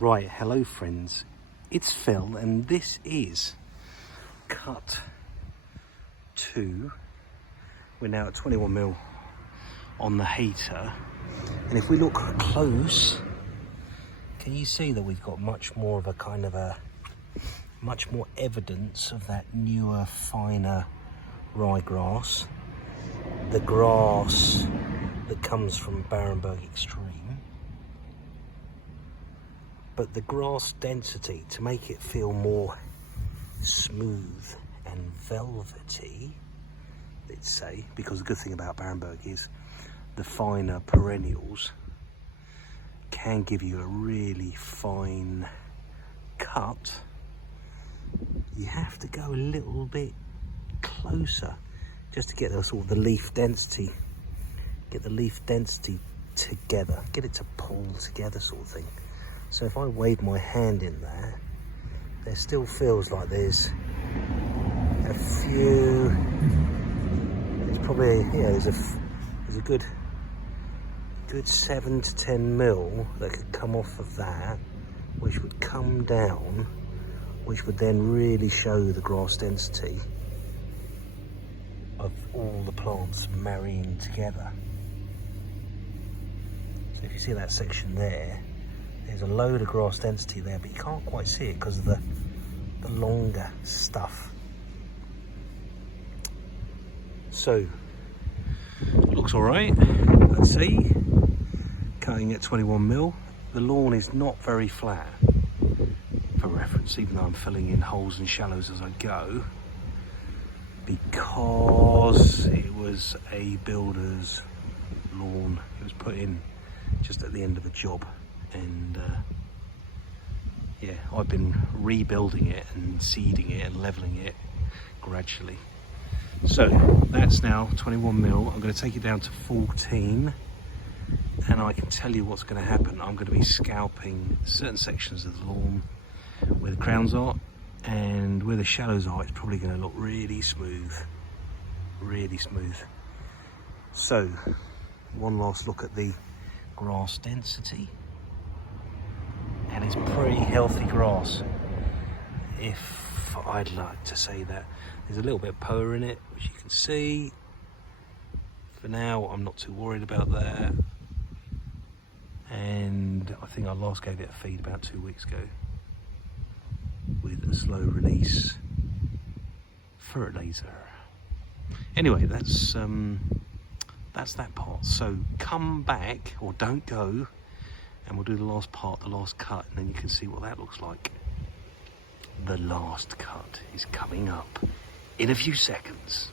Right, hello friends, it's Phil and this is cut 2. We're now at 21mm on the heater, and if we look close, can you see that we've got much more of a kind of much more evidence of that newer, finer ryegrass, the grass that comes from Barenberg Extreme. But the grass density, to make it feel more smooth and velvety, let's say, because the good thing about Barenberg is the finer perennials can give you a really fine cut. You have to go a little bit closer just to get the sort of the leaf density, get the leaf density together, get it to pull together sort of thing. So if I wave my hand in there, there still feels like there's a few, it's probably, yeah, there's a good 7 to 10 mil that could come off of that, which would come down, which would then really show the grass density of all the plants marrying together. So if you see that section there, there's a load of grass density there, but you can't quite see it because of the longer stuff. So, looks all right, let's see. Cutting at 21mm. The lawn is not very flat, for reference, even though I'm filling in holes and shallows as I go, because it was a builder's lawn. It was put in just at the end of a job. And yeah, I've been rebuilding it and seeding it and leveling it gradually. So that's now 21mm. I'm going to take it down to 14, and I can tell you what's going to happen. I'm going to be scalping certain sections of the lawn where the crowns are, and where the shallows are, it's probably going to look really smooth, really smooth. So one last look at the grass density. And it's pretty healthy grass, if I'd like to say that. There's a little bit of POA in it, which you can see. For now, I'm not too worried about that. And I think I last gave it a feed about 2 weeks ago with a slow release fertilizer. Anyway, that's that part. So come back, or don't go, and we'll do the last part, the last cut, and then you can see what that looks like. The last cut is coming up in a few seconds.